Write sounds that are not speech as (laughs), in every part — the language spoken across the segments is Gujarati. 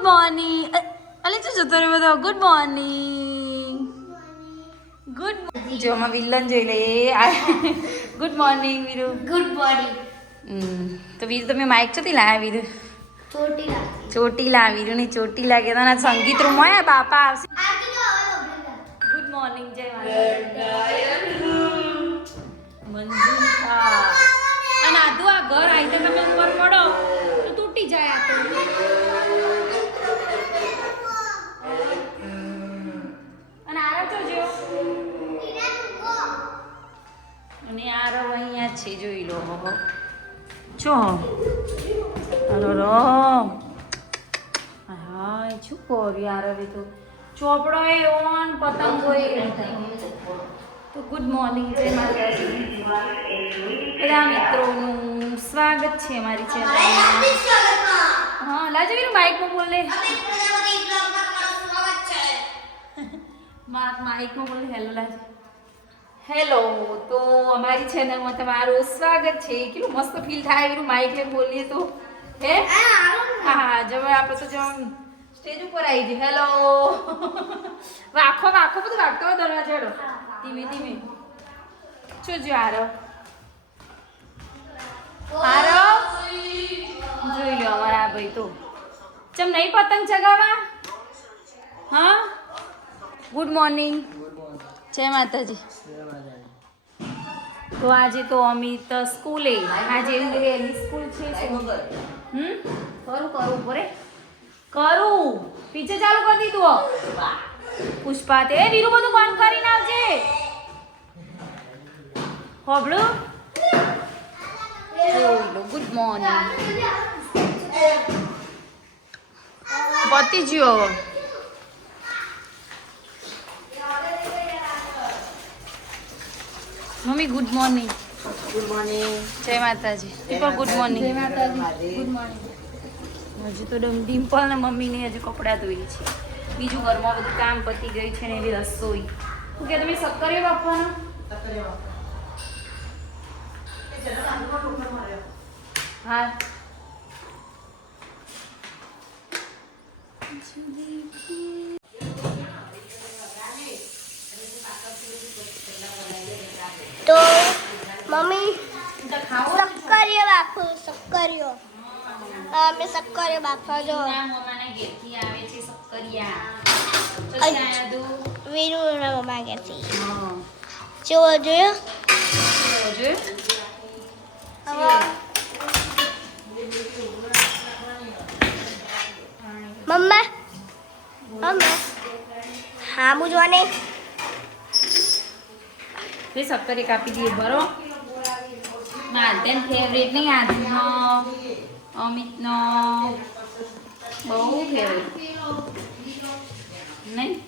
મોર્નિંગ અલે જો જતો રહ્યો બધો? ગુડ મોર્નિંગ ગુડ જો આમાં વિલન જોઈ લે good morning Veeru good morning તો વીરુ તમે માઇક ચોથી લાયા વીરુ ચોટીલા વીરુની ચોટીલા કે તને સંગીત રૂમ હોય બાપા? આવશે ગુડ મોર્નિંગ જય મંજુષા અને આદુ આ ઘર આવી તમે આરવ અહીંયા છે જોઈ લો છો અરર હાય શું કર્યું આરવે તો? ચોપડો એ ઓન પતંગો એ તો ગુડ મોર્નિંગ જય માતાજી. બધા મિત્રોનું સ્વાગત છે મારી ચેનલ હા લાજવી વીરું બોલે બોલ લે માઇકમાં બોલે હેલો લાજો. હેલો તો અમારી ચેનલમાં તમારું સ્વાગત છે. કેટલું મસ્ત ફીલ થાય એવું માઇક લઈને બોલીએ તો. હે? હા હા જવા આપણે તો જમ સ્ટેજ ઉપર આવી ગઈ હેલો. વાખો વાખો બધું વાગતો હોય દરવાજો ધીમે ધીમે. શું જો આરો આરો જોઈ લો અમારા ભાઈ તો. ચમ નહીં પતંગ ચગાવવા? હા? ગુડ મોર્નિંગ જય માતાજી. તો આજે તો અમિત સ્કૂલે આજે એની સ્કૂલ છે હમ? કરું કરું પરે કરું. પીછે ચાલુ કરી દીધું પુષ્પા તે વીરુ બધું બંધ કરીને આવજે. હોબળું ગુડ મોર્નિંગ પતી ગયો હવે. Mummy good morning good morning જય માતાજી. પણ ગુડ મોર્નિંગ જય માતાજી. ગુડ મોર્નિંગ હજુ તો ડમ ડિમ્પલ ને મમ્મીને હજુ કપડાં ધોઈએ છે. બીજું ઘરમાં બધું કામ પતી ગયું છે ને એવી રસોઈ. શું કે તમે સક્કરિયો બાપવાનો હા તો મમ્મી સક્કરિયો બાફો સક્કરિયો હા સક્કરિયો જો. મમ્માના ઘેરથી આવે છે સક્કરિયા. વીરુના મમ્મા જોવો જોયો? મમ્મા મમ્મા હા જોને તે સક્કરી કાપી દઈએ બરો. મારે ફેવરેટ નહીં આજનો અમિતનો બહુ ફેવરેટ નહીં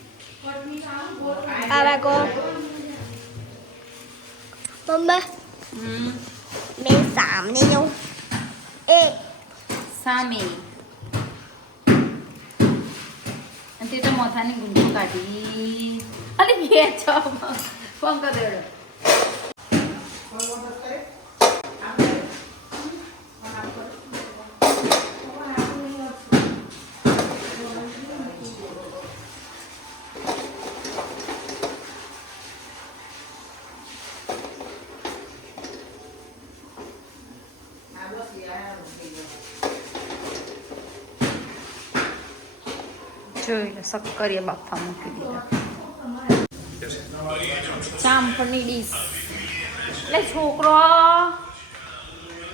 આવા કો મમ્મા હમ મેં સામને જાઉં એ સામે અને તે તો મોથાની ગુંજો કાઢી અને બે છ પંક દેડો લો બાફા મૂકી દીધા. ચાંપણની ડીશ એટલે છોકરો,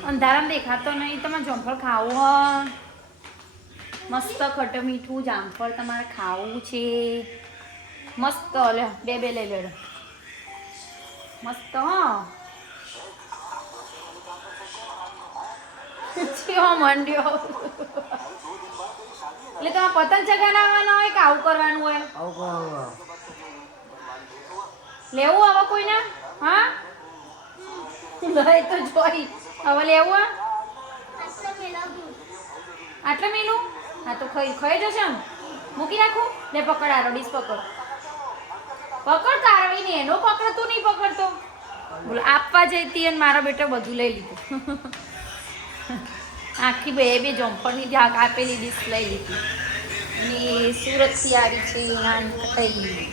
અંધારામાં દેખાતો નહીં, તમે જામફળ ખાવું મસ્ત ખટ મીઠું જામફળ તમારે ખાવું છે. મસ્ત, લે, બે બે લઈ લેડો મસ્ત, હા. (laughs) મંડ્યો. એટલે તમારે પતંગ ચગાવવાનો હોય કે આવું કરવાનું હોય? આવું લેવું હવે કોઈને? હા? લઈ તો જોઈ. હવે લેવું આટલે મેલું? હા તો ખાઈ ખાઈ જશે એમ. મૂકી નાખું? ને પકડ આરો ડીશ પકડ. પકડ તારવી ને એનો પકડ તું નહીં પકડતો. બોલો આપવા જઈતી અને મારો બેટો બધું લઈ લીધું. (laughs) આખી બે બે જમ્પરની જાગ આપેલી ડીશ લઈ લીધી. અને સુરતથી આવી છે નાન કટાઈ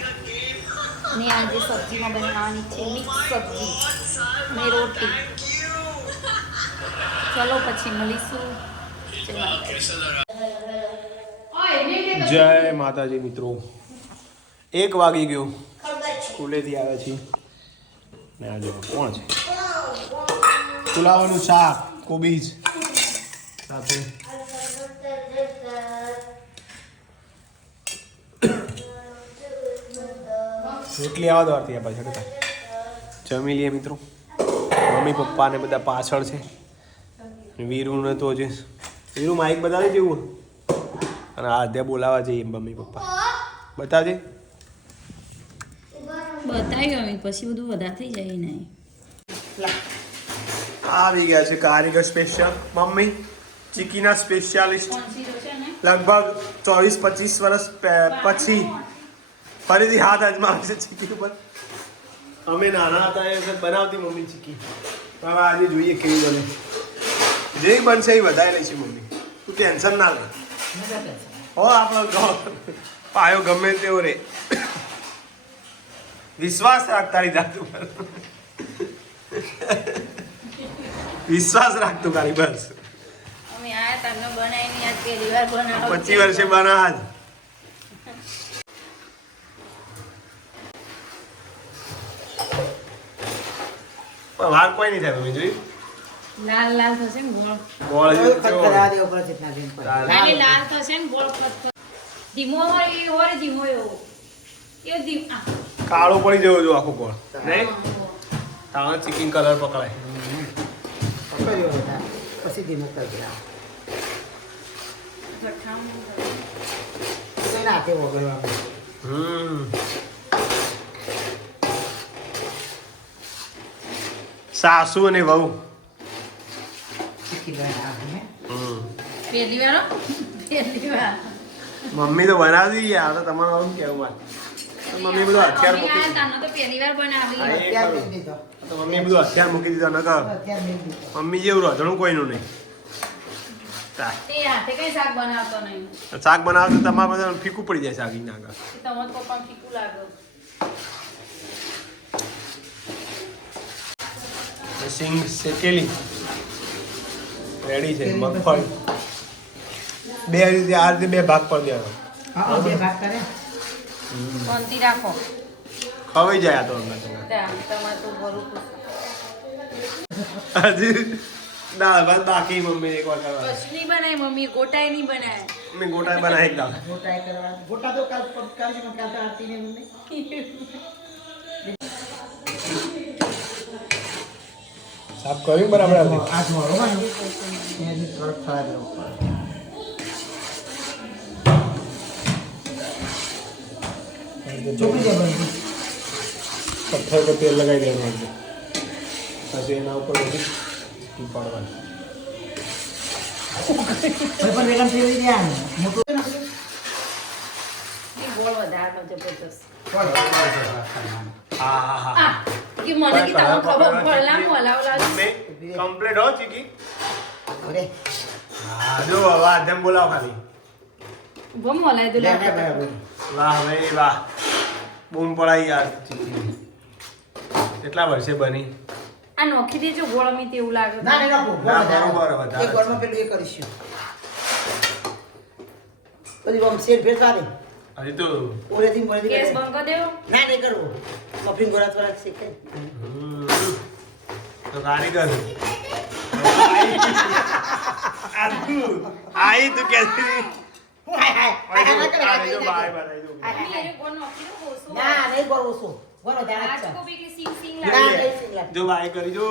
અને આજે સબ્જીમાં બનાવવાની છે, મિક્સ સબ્જી અને રોટી. ચલો પછી મળીશું. જય માતાજી મિત્રો. એક વાગી ગયો. સ્કૂલેથી આવ્યા છીએ. ને આજે કોણ છે? ફુલાવાનું શાક, કોબીજ. સાથે રોટલી આવા દ્વારથી આપ્યા છે કે જમી લઈએ મિત્રો. મમ્મી પપ્પા ને બધા પાછળ છે. વીરુને તો જે વીરુ માઇક બતાવી જેવું. અને આધ્યા બોલાવા જઈએ મમ્મી પપ્પા. બતાવજે. બતાવી અમે પછી બધું વધારે થઈ જાય નહીં. આવી ગયા છે કારીગર સ્પેશિયલ મમ્મી? ચીકીના સ્પેશિયાલિસ્ટ લગભગ ચોવીસ પચીસ વર્ષ પછી ફરીથી હાથ અજમાવે છે ચીકી ઉપર. અમે નાના હતા એ બનાવતી મમ્મી ચીકી. હવે આજે જોઈએ કેવી બને. જે બનશે એ વધારે લઈશું મમ્મી. તું ટેન્શન ના લે. હો આપણો પાયો ગમે તેવો રે. વિશ્વાસ રાખ તારી જાત ઉપર વિશ્વાસ રાખતો તારી બસ તમને બનાવીને આજ પહેલી વાર બનાવો. પચીસ વર્ષે બના જ. પણ વાર કોઈ નહીં થાય જોયું? લાલ લાલ થશે ને ગોળ. ગોળ દિન ખાલી લાલ થશે. ને ગોળ ધીમો હોય એ હોય ધીમો એવો. એ ધીમ કાળો પડી જવો જો આખો ગોળ. નહીં? હા. ચિકન કલર પકડાય. પકડ્યો પછી ધીમો કરી. હાથે વગાડવાનું. હમ. સાસુ અને વહુ. પહેલી વાર પહેલી વાર મમ્મી તો બનાવી યાર તો તમારે આવું કેવું વાત મમ્મી બધું હથિયાર મૂકી તો પહેલી વાર બનાવી. તો મમ્મી બધું હથિયાર મૂકી દીધા નકર મમ્મી જેવું રોધણું કોઈનું નહીં. શાક બનાવતો નહીં. શાક બનાવતો તમારે બધા ફીકું પડી જાય શાક એ પપ્પા ફીકું લાગે. સિંગ શેકેલી. રેડી છે મગફળી. બે રીતે આ રીતે બે ભાગ પર દેવાનો. બે ભાગ કરે. શાંતિ રાખો. ખવાઈ જાય આ તો અંદર તમારે તો ભરું હજી દાળ ભાત બાકી મમ્મી એક વાર કરવા કશું નહીં બનાય મમ્મી ગોટાય નહીં બનાય મમ્મી ગોટા બનાવી એક દાળ ગોટાઈ કરવાની. ગોટા તો કાલ કાલ છે, પણ કાલ તો આરતી ને એમને. સાફ કર્યું બરાબર આપણે? આજ મોડો હોય ને, એનાથી થોડોક ફળા દેવો પડે. ચોપડી દે બધું. પથ્થર પર તેલ લગાવી દેવાનું અંદર. પછી એના ઉપર બધી મમ્મી કમ્પ્લીટ હો ચીકી. હા જો હવે આધમ બોલાવો ખાલી. ભમ મોલાય બરાબર. વાહ ભાઈ વાહ. બૂમ પડાઈ યાર. ચીકી કેટલા વર્ષે બની? આ નોખી દેજો ગોળ અમે તેવું લાગે ના, ના, ના, ના, વધારે. બરોબર, વધારે એ ગોળમાં પેલું એ કરીશું. પછી બમ શેર ફેર કાઢે. અરે તો ઓરેથી મોરેથી ગેસ. બંધ કરી દેવો ના, નહીં કરવો મફિન ગોળા થોડા શીખે. તો કારીગર આઈ તું કે હું હાય, હાય, હાય, હાય, ના કરે, હાય, હાય, બાય હાય. ગોળ નોખી દો ઓછો ના, નહીં ગોળ ઓછો. ગોળ વધારે જ આજ છે. કો બી કે સિંગ સિંગ લાગે નહીં. જો બાય કરી જો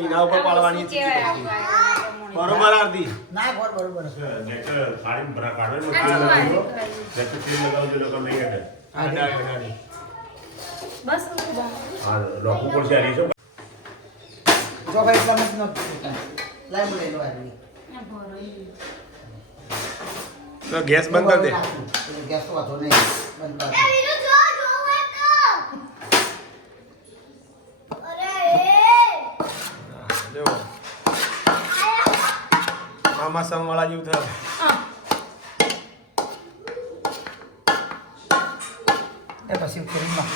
એના ઉપર પાડવાની છે બરોબર આરતી ના ઘર બરોબર આરતી ના, ગોળ બરોબર છે. આ જો આ કરે. હા ડાળી, ડાળી. બસ બસ. જો ભાઈ એટલા મત ન લાઈ મને લો આવી. આ ભરાઈ. તો ગેસ બંધ કરી દે. ગેસ વાંધો નહીં બંધ કરી મામા સમવાળા જેવું એ પછી માં.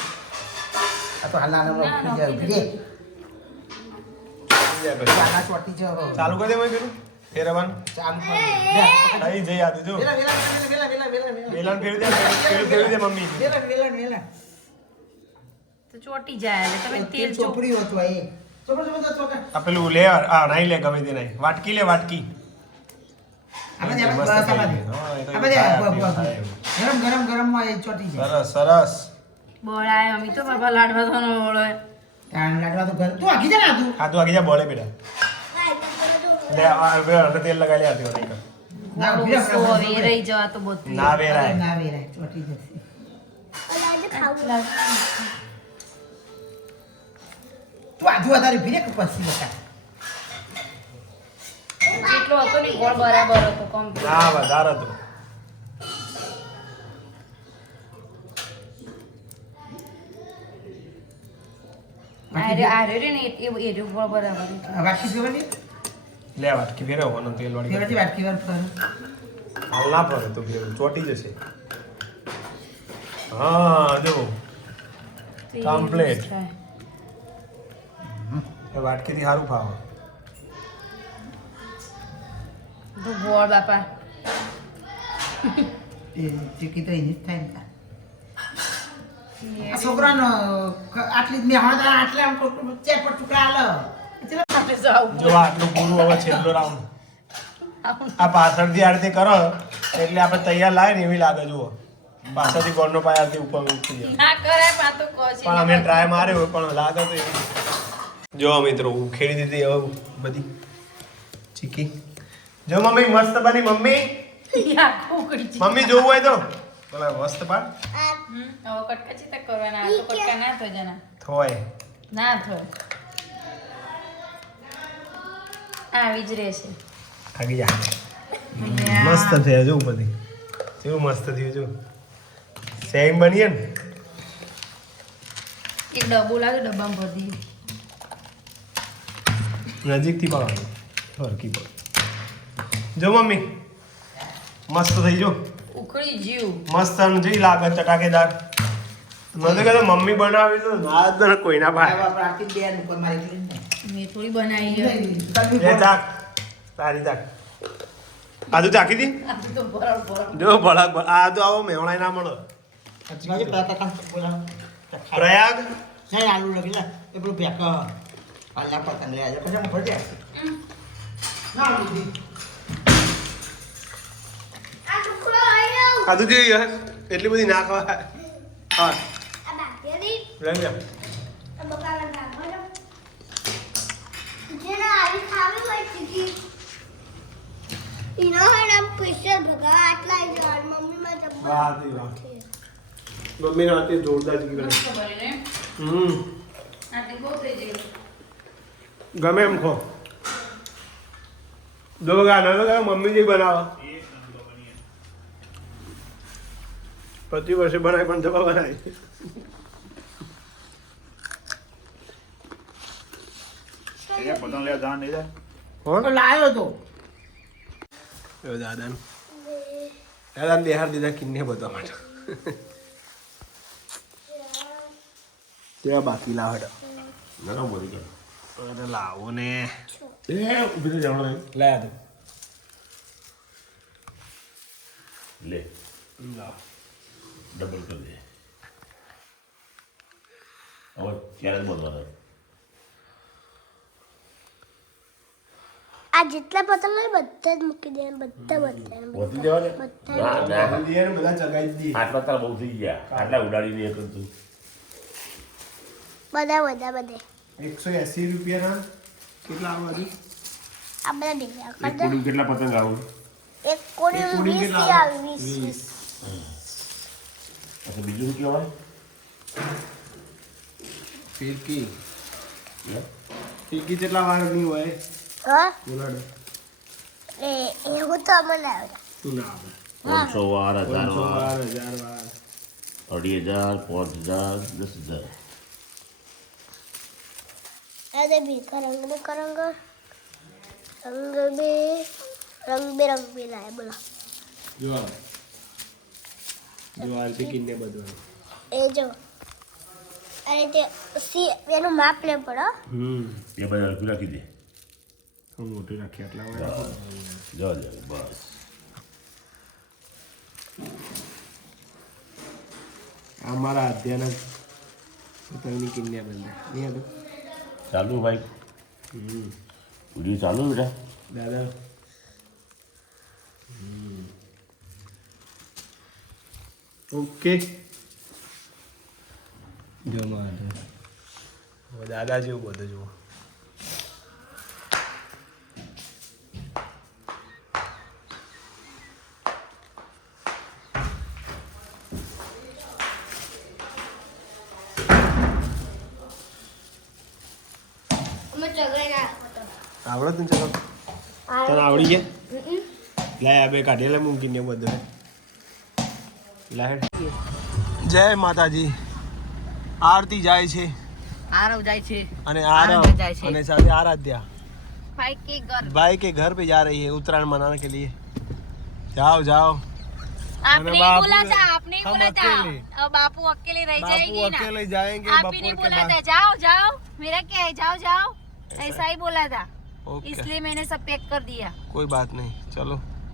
આ તો હાલના નંબર ઊભી જાય ઊભી જાય ચાલુ કરી દે મેં પેલું. જઈ. વેલણ ફેરવી દે ફેરવી દે મમ્મી. તો ચોટી જાય એટલે તમે તેલ ચોપડી હતું આ એ. આ પેલું લે આ લે ગમે તે વાટકી લે વાટકી. ગરમ ગરમ ચોટી જાય. સરસ સરસ. બોળાય અમી તો બાબા લાડવા તો નો બોળાય લાડવા તો ઘર તું આખી જા ને તું? આ તું આગી જા બોલે બેટા. લે આ તેલ લગાવી લે આતી વાળી કર. ના, ઊભી રહે, સો ઊભી રહે. વેરાઈ જવા તો બધું ના વેરાય ના વેરાય ચોટી જશે. તું આજુ વધારે ઊભી કે પછી બતા જેટલો હતો ને ગોળ બરાબર હતો કમ્પ્લીટ ના વધારે તો આરે આરે રે ને એ એ ગોળ બરાબર. હતું. આ ફેરવવાની લે વાટકી ફેરવો અને તેલ વાળી ફેરવતી. વાટકી વાર ફેરવ. હાલ ના પડે તો ફેરવું ચોટી જશે. હા જો. કમ્પ્લીટ એ વાટકીથી સારું ફાવે. તો ગોળ બાપા. એ ચીકી તો એની જ થાય ને છોકરાનો આટલી જ મેહોણ થાય, આટલા આમ ટુકડું, ટુકડા આલો. જો આટલું પૂરું હવે છેલ્લો રાઉન્ડ આ પાછળથી આ રીતે કરો એટલે આપણે તૈયાર લાવે ને એવી લાગે જુઓ. પાછળથી ગોળનો પાય આરતી ઉપર ઉઠી જાય. પણ અમે ટ્રાય માર્યો પણ લાગે તો એવી જો મિત્રો ઉખેડી દીધી હવે બધી. ચીકી. જો મમ્મી મસ્ત બની મમ્મી. મમ્મી જોવું હોય તો. બોલા મસ્ત પાડ. હવે કટકા ચીતા કરવાના તો કટકા ના થાય જના થોય. ના થાય આવી જ રહેશે. મસ્ત થયા જો બધી કેવું મસ્ત થયું જો. સેમ બનીએ ને? એક ડબ્બો લાગે ડબ્બામાં ભરી દઈએ. નજીકથી પાડવાનું ફરકી પર જો મમ્મી મસ્ત થઈ જો. ઉકળી જીવ મસ્ત આમ જેવી લાગે ચટાકેદાર. મને તો મમ્મી બનાવી તો ના કોઈના ભાઈ જ બેન ઉપર મારી. મેં થોડી બનાવી છે. તમે તારી ચાક આ તું ચાકી દી? આ તો બરાબર જો ભળક ભળ- આ તો આવો મેવણાય ના મળો. પ્રયાગ? નહીં, આલુ એ પેલું પેક, પતંગ. પછી આમ ભરી ના, આ તું જોઈ એટલી બધી ના ખવાય. હા. લઈ જા દી મમ્મી ના હાથે જોરદાર ચીકી બની હમ. ગમે એમ ખો. જો બગા ના બગા મમ્મી જે બનાવો. પ્રતિ વર્ષે બનાય પણ જવા બનાય. પતંગ લેવા જવાનું નહીં કોણ? તો તો. એ દાદા દાદા બિહાર દીધા કિન્ને બધા માટે. ત્યાં બાકી લાવ હેડો. ના બોલી ગયા. અરે લાવો ને. એ ઊભી જવાનું લાયા તું. લે. લાવ ડબલ કરી દે. હવે જ બોલવાનું? આ જેટલા પતંગ હોય બધા જ મૂકી દે બધા બધા વધી ના ના. બધા ચગાઈ જ આટલા તારા બહુ થઈ ગયા. આટલા ઉડાડી દે એક તું. બધા બધા બધે. એકસો એસી રૂપિયાના કેટલા આવા હજી? આ બધા ભેગા એક કરજો કેટલા પતંગ આવું? એક કોડી એક કોડી વીસ કેટલા થી આવે? આવે વીસ. વીસ પછી બીજું શું કહેવાય? ફિરકી? ફિરકી કેટલા વારની હોય. હા બોલાડો. એ એવું તો અમને આવડે. તું ના આવે પાંચસો વાર હજાર વાર. હજાર વાર. અઢી હજાર પાંચ હજાર દસ હજાર. અરે ભીખા રંગ બે કરંગ રંગ. બે રંગ બેરંગ બે લાય બોલો. જો જો બધું એ જો. અને તે સી એનું માપ લે પડો હમ. એ બધા રાખી દે. મોટી રાખી આટલા જો જો બસ. આ મારા અધ્યયન પોતાની કિન્યા બંધ. નહીં હતું ચાલુ ભાઈ. વીડિયો ચાલુ બેટા દાદા. ઓકે. જો મારે. દાદા જેવું બધું જુઓ અમે ચગડે ના આવડત ને ચલો તને આવડી ગયા લાય આ બે કાઢી લે મૂકીને બધું લાય જય માતાજી આરતી જાય છે આરવ જાય છે અને આનંદ આરવ જાય છે. અને સાથે આરાધ્યા ભાઈ કે ઘર भाई के घर पे जा रही है उत्तरायण मनाने के लिए जाओ जाओ आपने ही बापू बोला ने- था आपने ही हम बोला था अकेले। अब बापू अकेले रह बापू जाएगी ना अकेले जाएंगे आप ही ने बपोर के बोला था बाद जाओ जाओ मेरा क्या है जाओ जाओ ऐसा ही बोला था ओके इसलिए मैंने सब पैक कर दिया कोई बात नहीं चलो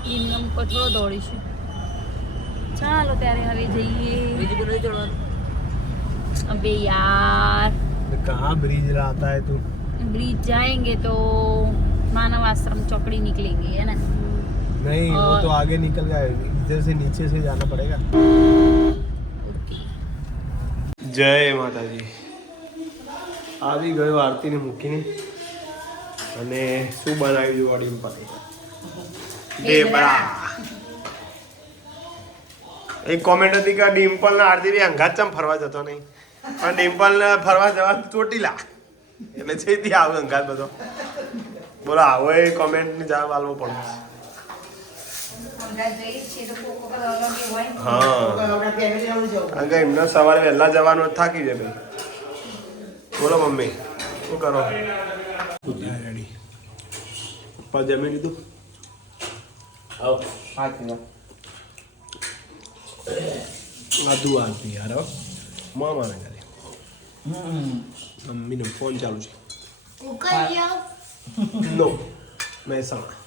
ને ઇન્નમ કઠોળો દોડીશું ચાલો ત્યારે હવે જઈએ અબે યાર कहाँ ब्रिज आता है तू ब्रिज जाएंगे तो मानव आश्रम चौकड़ी निकलेंगे है ना नहीं वो और- तो आगे निकल गया इधर से नीचे से जाना पड़ेगा જય માતાજી આવી ગયો આરતીને મૂકીને અને શું બનાવ્યું છે વડી પતિ ઢેબરા એક કોમેન્ટ હતી કે ડિમ્પલ ના આરતી બી અંગાત ચમ ફરવા જતો નહીં. પણ ડિમ્પલ ને ફરવા જવા ચોટીલા. એટલે છે ત્યાં આવું અંગાત બધો. બોલો આવો એ કોમેન્ટ ને જવાબ આલવો પડે હા. એમને સવારે વહેલા જવાનું થાકી જાય ભાઈ. બોલો મમ્મી શું કરો? પપ્પા જમી લીધું? બધું આરતી યાર હો. મામાને ઘરે. મમ્મીને ફોન ચાલુ છે. નો મહેસાણા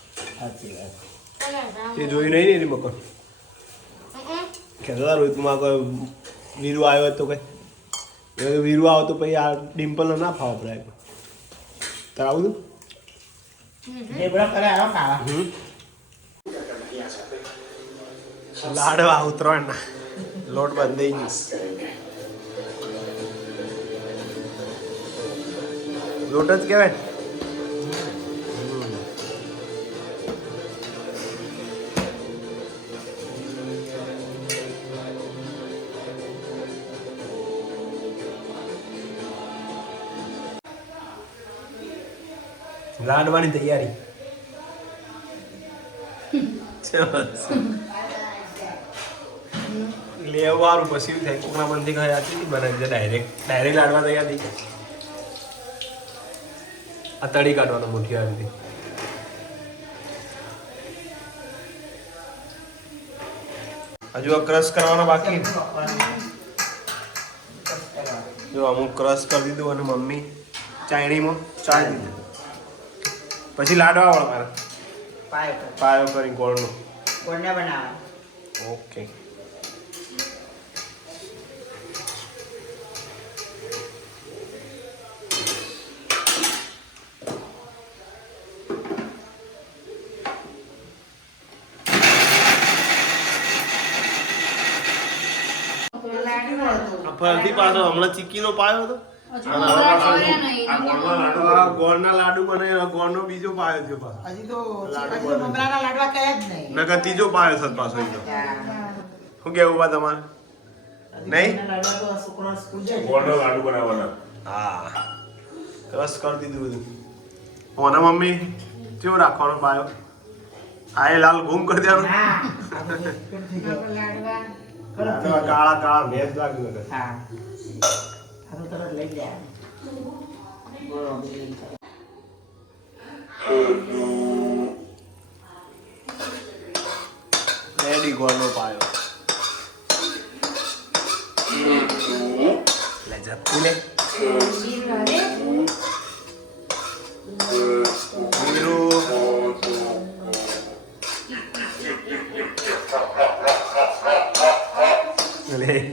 એ જોયું નહીં ને એની મકર કહેતા હતા રોહિતમાં કોઈ વીરુ આવ્યો હતો કઈ વીરુ આવો તો પછી આ ડિમ્પલનો ના ફાવ પડે તાર આવું હતું ઢેબરા કરે આવો ખાવા હમ લાડવા ઉતરવાના લોટ બંધાઈ જઈશ લોટ જ કહેવાય? લાડવાની તૈયારી. (laughs) લેવાનું પછી થાય કોકના મનથી ખાઈ નહીં બનાવી દે ડાયરેક્ટ ડાયરેક્ટ લાડવા તૈયાર થઈ આ તળી કાઢવાનો મુઠ્ઠી આવી હતી હજુ આ ક્રશ કરવાનો બાકી? જો અમુક ક્રશ કરી દીધું અને મમ્મી ચાયણીમાં ચાય દીધું પછી લાડવા વળવાના પાયો પાયો કરી ગોળનો. ગોળને બનાવવા ઓકે આ ફરતી પાછો હમણાં ચીકીનો પાયો હતો. ગોળના લાડુ બને ગોળનો બીજો પાયો છે પાછો. હજી તો લાડુ હજી તો બનાવી. મમરાના લાડવા કયા જ નહીં. નકર ત્રીજો પાયો છે પાછો શું કેવું બા તમારે? નહીં? ગોળનો લાડુ બનાવવાના. હા. રસ કરી દીધું બધું. ઓના મમ્મી કેવો રાખવાનો પાયો? આ એ લાલ ગુમ કરી દેવાનું. કાળા કાળા ભેંસ લાગ્યું હા. તો તરત લઈ. રેડી ગોળનો પાયો? લે લે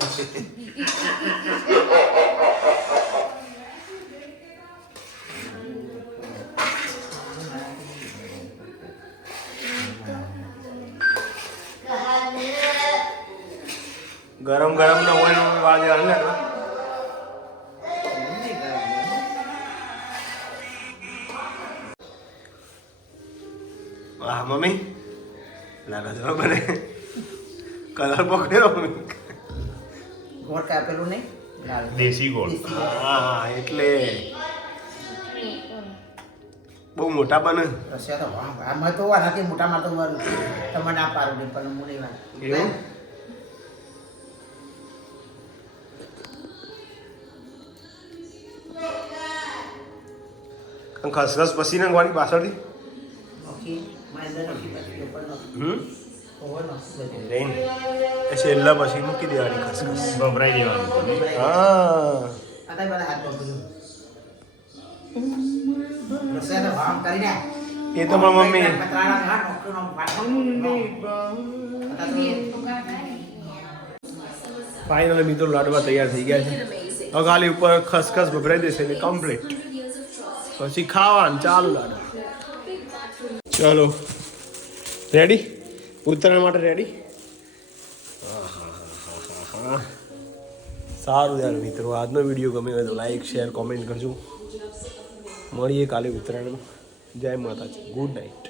ગરમ ગરમ ન હોય ને વાગે હલે વાહ, મમ્મી. લાગે બને કલર પકડ્યો, મમ્મી. ગોળ કાપેલું નહીં. દેશી ગોળ. હા એટલે બહુ મોટા બને. રશિયા તો વાહ, આમાં તો આનાથી મોટામાં તો મારું તમે ના પાડો નહીં પણ હું નહીં માનું. એવું? ખસખસ પછી નાખવાની પાછળથી હમ? છેલ્લા પછી મૂકી દેવાની ખસખસ ભભરાઈ દેવાનું હા એ તો પણ મમ્મી ફાઇનલી મિત્રો લાડવા તૈયાર થઈ ગયા છે હવે ખાલી ઉપર ખસખસ ભભરાઈ દેશે એટલે કમ્પ્લીટ પછી ખાવાનું ચાલુ લાડવા ચલો રેડી ઉત્તરાયણ માટે રેડી સારું યાર મિત્રો, આજનો વીડિયો ગમે હોય તો લાઈક શેર કોમેન્ટ કરજો. મળીએ કાલે ઉત્તરાયણમાં જય માતાજી. Good night